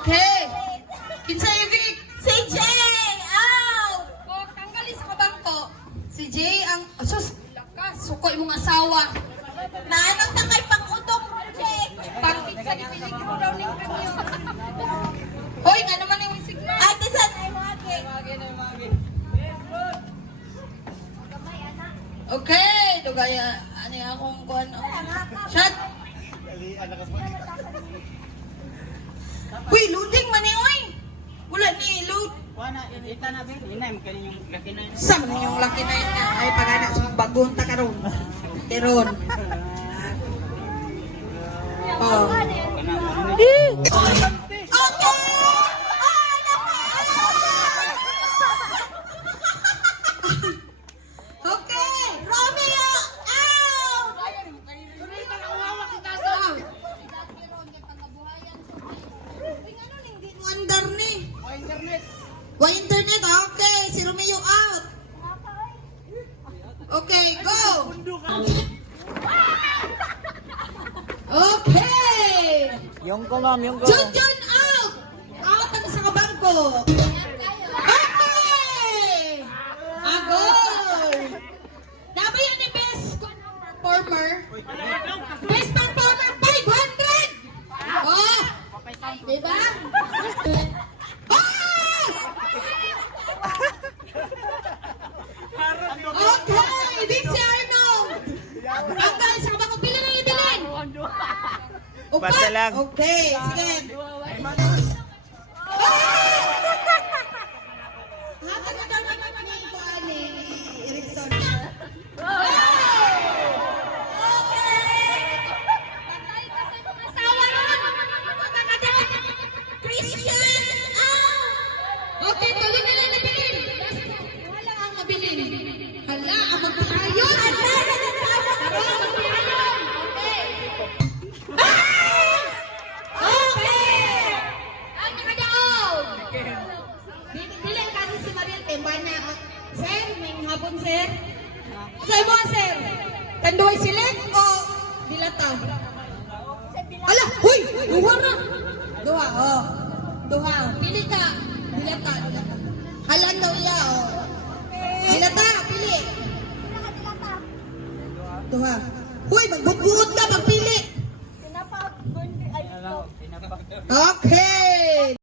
Okay. Kinsa Evik? Si Jay! Out! O, tanggali sa kabangko. Si Jay ang... Sus, lakas. Suko imong asawa. Naanong na kay pang-utong, Jay? Pang-pizza ni Piling mo daw ni kanyo. Hoy, nga naman yung signal. Ate, saan ay mga cake? Okay. Dugaya, ano yung akong kuhan. Shot. Uy, loading man eh, oy. Wala ni load. Wala, ita na ba? Inay, magkano yung laki na yun? Sam na yung laki na yun nga. Ay, pagana sa bagong takaroon. Teron. Oh. Okay. Romeo! Out! Andar ni. Wa internet. Okay, si Romeo out. Okay, go. Okay. Yung ko, ma'am, yung ko. Junjun out. Out ang sa kabangko. Okay. Agol. Dapat yan ni best performer. Best performer 500. Oh. Diba? Okay, big si Arnold. Hanggang sa kabangko, bilhin na ibilin. Upat. Basta lang. Okay, sige. Hatag na daw naman ni Kuan ni Erickson. Christian! Out! Okay, tuloy na lang nabilin. Wala ang mabilin. Hala, ang magpihayon. Tara, magpihayon. Okay. Okay. Ang nakadaog. Dili kasi si Mariel Tembana. Sir, may hapon, sir. Sa'yo mo, sir. Tanduay silit o bilata? Ala, huy! Duha na. Duha, oh. Duha. Pili ka. Dilata, dilata. Halan daw iya, oh. Dilata, pili. Duha. Huy, magbutbuot ka, magpili. Pinapa... Pinapa. Okay.